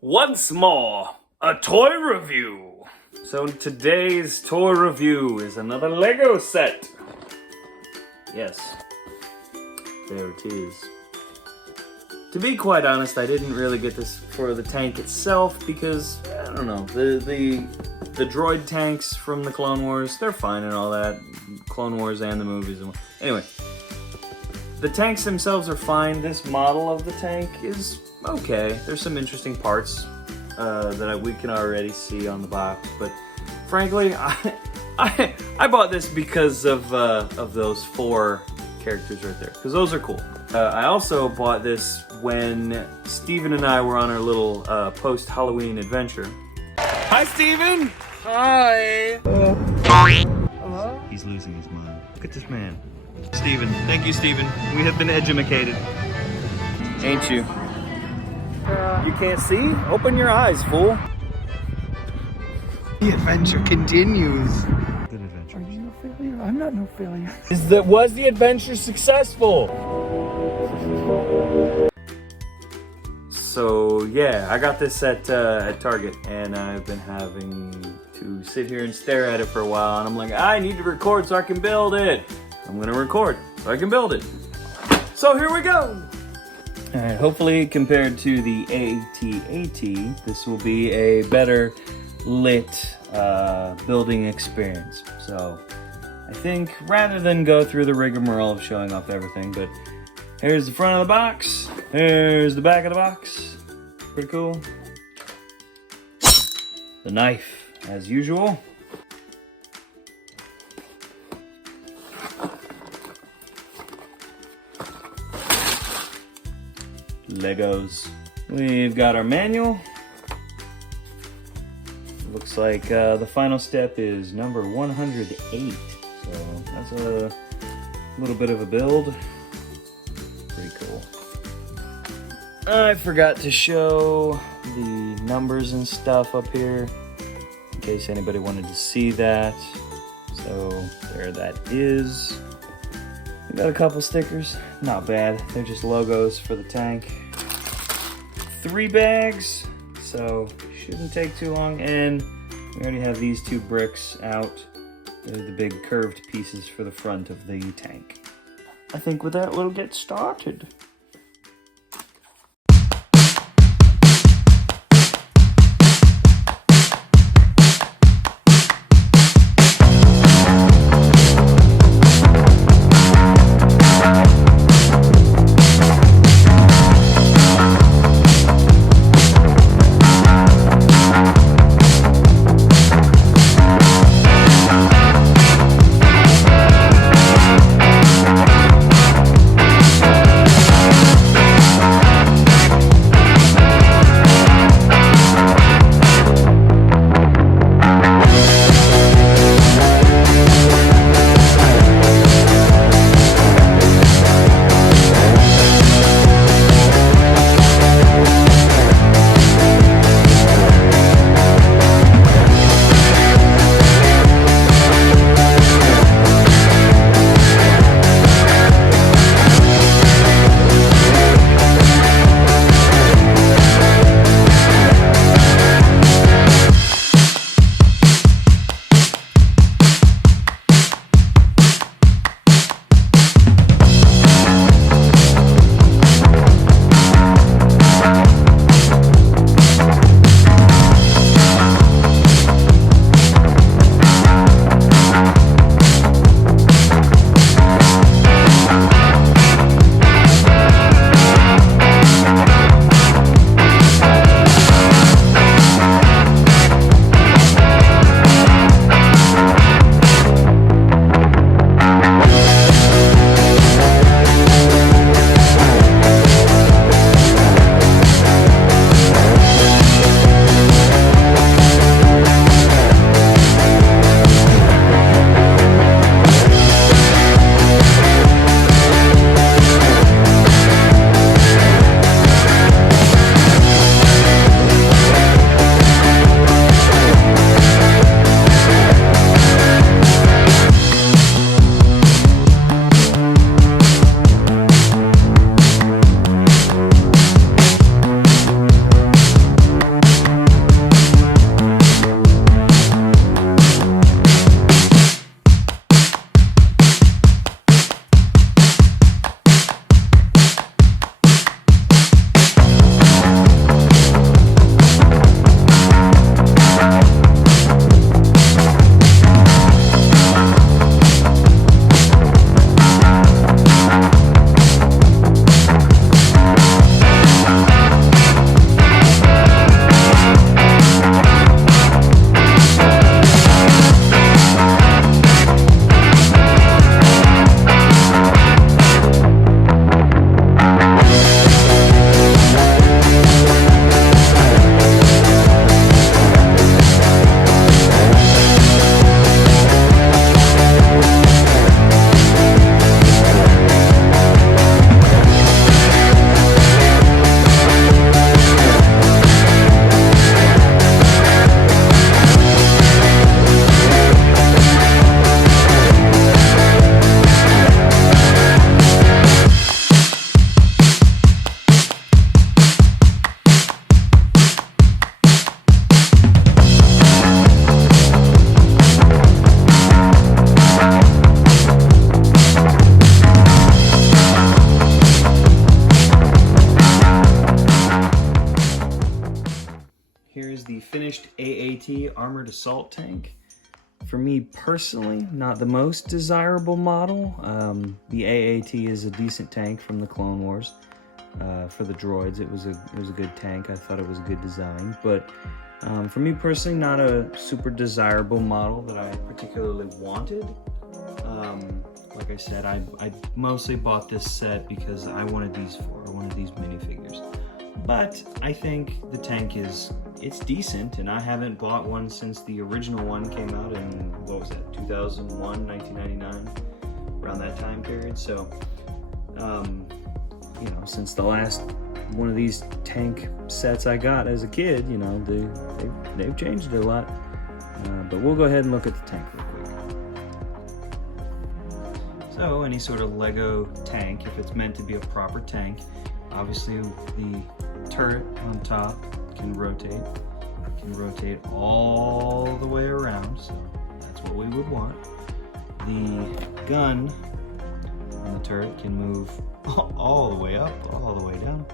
Once more, a toy review. So today's toy review is another Lego set. Yes, there it is. To be quite honest, I didn't really get this for the tank itself because, I don't know, the droid tanks from the Clone Wars, they're fine and all that. Clone Wars and the movies. Anyway, the tanks themselves are fine. This model of the tank is okay. There's some interesting parts that we can already see on the box, but frankly, I bought this because of those 4 characters right there, because those are cool. I also bought this when Steven and I were on our little post-Halloween adventure. Hi, Steven! Hi! Hello? He's losing his mind. Look at this man. Steven. Thank you, Steven. We have been edumacated. Ain't you? You can't see? Open your eyes, fool. The adventure continues. Good adventure. Are you a failure? I'm not no failure. Was the adventure successful? So yeah, I got this at Target, and I've been having to sit here and stare at it for a while, and I'm like, I need to record so I can build it. I'm gonna record so I can build it. So here we go. Alright, hopefully compared to the AAT, this will be a better lit building experience. So I think rather than go through the rigmarole of showing off everything, but here's the front of the box, here's the back of the box. Pretty cool. The knife, as usual. Legos. We've got our manual. Looks like the final step is number 108. So that's a little bit of a build. Pretty cool. I forgot to show the numbers and stuff up here in case anybody wanted to see that. So there that is. We got a couple stickers, not bad. They're just logos for the tank. 3 bags, so shouldn't take too long. And we already have these 2 bricks out. They're the big curved pieces for the front of the tank. I think with that, we'll get started. Here's the finished AAT Armored Assault Tank. For me personally, not the most desirable model. The AAT is a decent tank from the Clone Wars. For the droids, it was a good tank. I thought it was a good design, but for me personally, not a super desirable model that I particularly wanted. Like I said, I mostly bought this set because I wanted these minifigures. But I think the tank it's decent, and I haven't bought one since the original one came out in, what was that, 2001, 1999, around that time period. So, you know, since the last one of these tank sets I got as a kid, you know, they've changed it a lot. But we'll go ahead and look at the tank real quick. So, any sort of Lego tank, if it's meant to be a proper tank, obviously the turret on top can rotate all the way around, so that's what we would want. The gun on the turret can move all the way up, all the way down,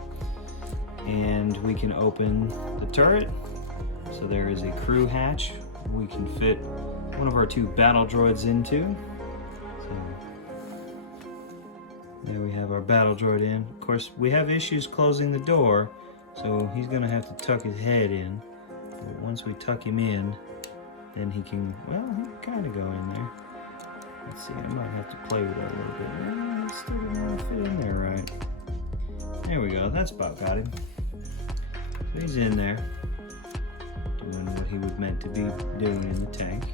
and we can open the turret, so there is a crew hatch we can fit one of our 2 battle droids into. So there we have our battle droid in. Of course, we have issues closing the door, so he's gonna have to tuck his head in. But once we tuck him in, then he can, well, he can kind of go in there. Let's see, I might have to play with that a little bit. It still doesn't really fit in there right. There we go, that's about got him. So he's in there, doing what he was meant to be doing in the tank.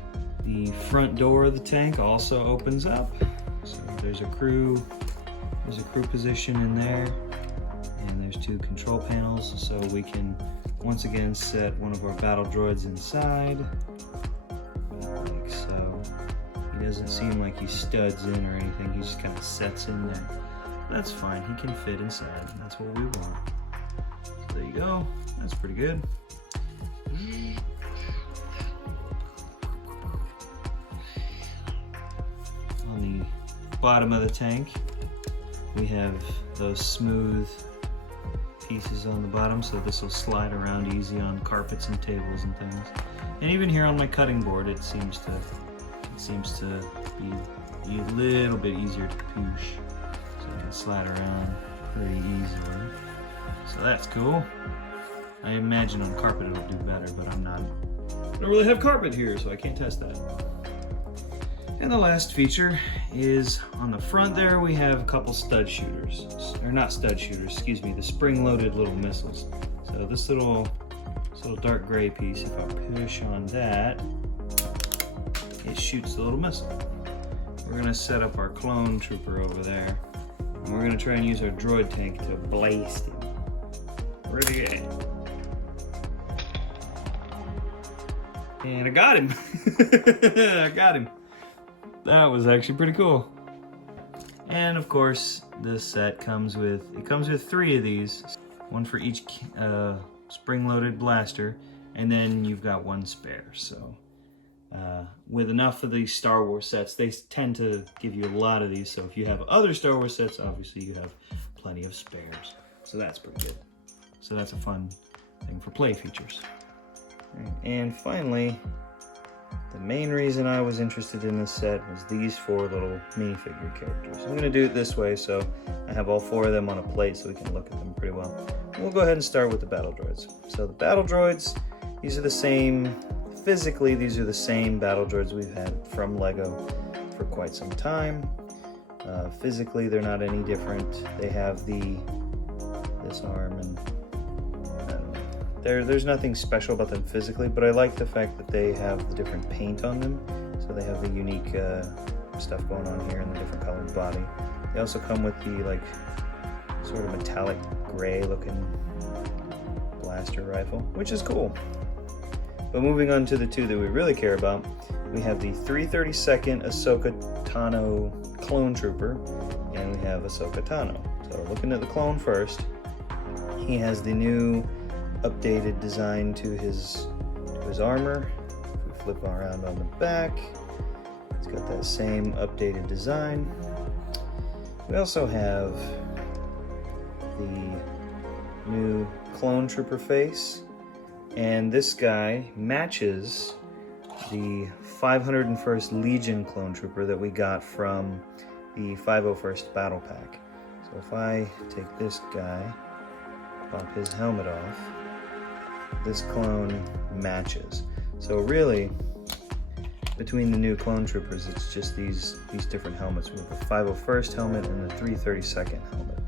The front door of the tank also opens up. So there's a crew position in there, and there's 2 control panels, so we can once again set one of our battle droids inside, like so. He doesn't seem like he studs in or anything, he just kind of sets in there. That's fine, he can fit inside, that's what we want. So there you go, that's pretty good. On the bottom of the tank, we have those smooth pieces on the bottom, so this will slide around easy on carpets and tables and things. And even here on my cutting board, it seems to be a little bit easier to push, so I can slide around pretty easily. So that's cool. I imagine on carpet it'll do better, but I don't really have carpet here, so I can't test that. And the last feature is on the front there, we have a couple stud shooters, or not stud shooters, excuse me, the spring-loaded little missiles. So this little dark gray piece, if I push on that, it shoots the little missile. We're gonna set up our clone trooper over there, and we're gonna try and use our droid tank to blast him. Where'd he get? And I got him. I got him. That was actually pretty cool. And of course, this set comes with 3 of these, one for each spring-loaded blaster, and then you've got 1 spare. So with enough of these Star Wars sets, they tend to give you a lot of these. So if you have other Star Wars sets, obviously you have plenty of spares. So that's pretty good. So that's a fun thing for play features. And finally, the main reason I was interested in this set was these 4 little minifigure characters. I'm going to do it this way, so I have all 4 of them on a plate so we can look at them pretty well. We'll go ahead and start with the battle droids. So the battle droids, these are the same, physically these are the same battle droids we've had from Lego for quite some time. Physically they're not any different. They have this arm, and there's nothing special about them physically, but I like the fact that they have the different paint on them. So they have the unique stuff going on here in the different colored body. They also come with the like sort of metallic gray looking blaster rifle, which is cool. But moving on to the 2 that we really care about, we have the 332nd Ahsoka Tano clone trooper, and we have Ahsoka Tano. So looking at the clone first, he has the new updated design to his armor. If we flip around on the back, it's got that same updated design. We also have the new clone trooper face, And this guy matches the 501st Legion clone trooper that we got from the 501st Battle Pack. So if I take this guy, pop his helmet off, this clone matches. So really, between the new clone troopers, it's just these different helmets. We have the 501st helmet and the 332nd helmet,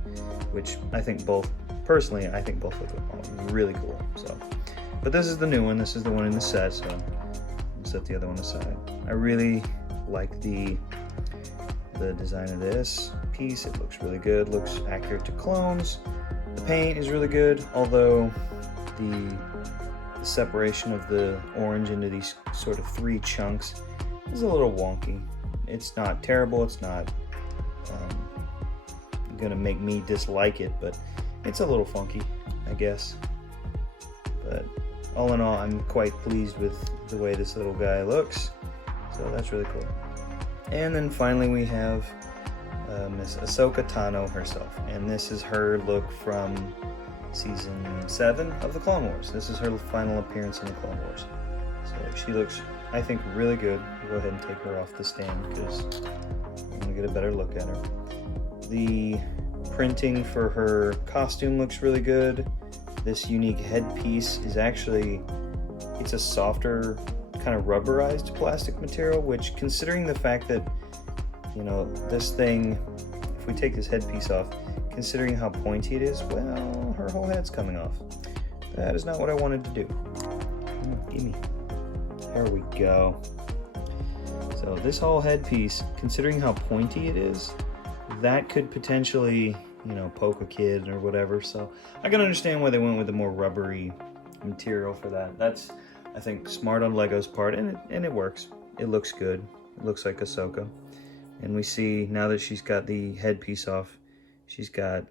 which I think both, personally, I think both look really cool. So, but this is the new one. This is the one in the set. So I'll set the other one aside. I really like the design of this piece. It looks really good. Looks accurate to clones. The paint is really good, although the separation of the orange into these sort of 3 chunks is a little wonky. It's not terrible, it's not gonna make me dislike it, but it's a little funky, I guess. But all in all, I'm quite pleased with the way this little guy looks, so that's really cool. And then finally we have Miss Ahsoka Tano herself, and this is her look from Season 7 of the Clone Wars. This is her final appearance in the Clone Wars. So she looks, I think, really good. I'll go ahead and take her off the stand because I want to get a better look at her. The printing for her costume looks really good. This unique headpiece is actually, it's a softer kind of rubberized plastic material, which, considering the fact that, you know, this thing, if we take this headpiece off, considering how pointy it is, well, her whole head's coming off. That is not what I wanted to do. Gimme. There we go. So this whole headpiece, considering how pointy it is, that could potentially, you know, poke a kid or whatever. So I can understand why they went with a more rubbery material for that. That's, I think, smart on Lego's part, and it works. It looks good. It looks like Ahsoka. And we see, now that she's got the headpiece off, she's got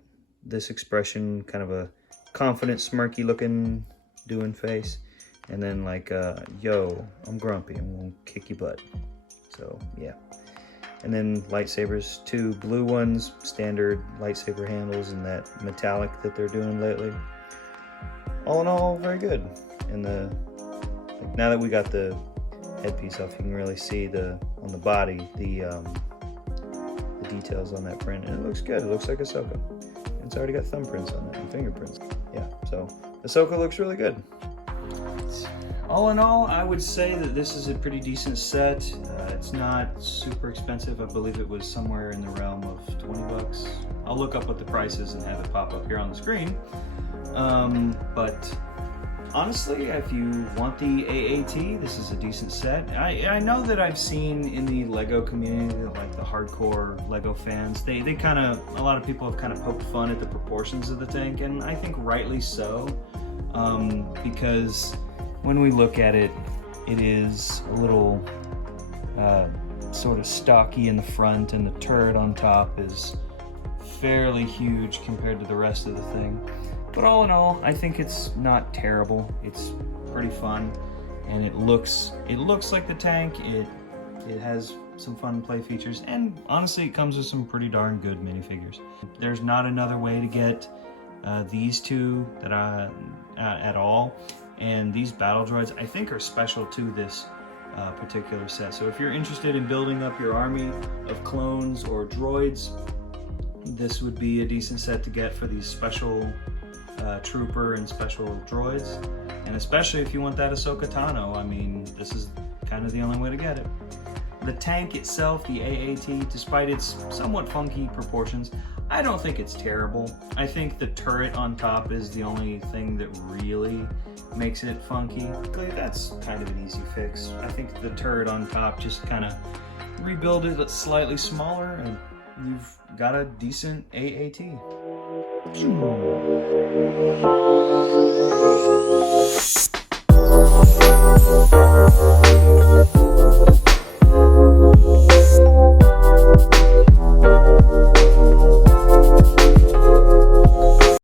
this expression, kind of a confident, smirky looking doing face. And then like, yo, I'm grumpy, I'm gonna kick your butt. So yeah. And then lightsabers, 2 blue ones, standard lightsaber handles, and that metallic that they're doing lately. All in all, very good. And like, now that we got the headpiece off, you can really see on the body, the details on that print, and it looks good. It looks like Ahsoka. And it's already got thumbprints on it and fingerprints. Yeah, so Ahsoka looks really good. All in all, I would say that this is a pretty decent set. It's not super expensive. I believe it was somewhere in the realm of 20 bucks. I'll look up what the price is and have it pop up here on the screen. But honestly, if you want the AAT, this is a decent set. I know that I've seen in the Lego community, like the hardcore Lego fans, they kind of, a lot of people have kind of poked fun at the proportions of the tank, and I think rightly so, because when we look at it, it is a little sort of stocky in the front, and the turret on top is fairly huge compared to the rest of the thing. But all in all, I think it's not terrible. It's pretty fun, and it looks like the tank. It has some fun play features, and honestly, it comes with some pretty darn good minifigures. There's not another way to get these two that at all, and these battle droids I think are special to this particular set. So if you're interested in building up your army of clones or droids, this would be a decent set to get for these special trooper and special droids, and especially if you want that Ahsoka Tano, I mean, this is kind of the only way to get it. The tank itself, the AAT, despite its somewhat funky proportions, I don't think it's terrible. I think the turret on top is the only thing that really makes it funky. That's kind of an easy fix. I think the turret on top, just kind of rebuild it slightly smaller, and you've got a decent AAT.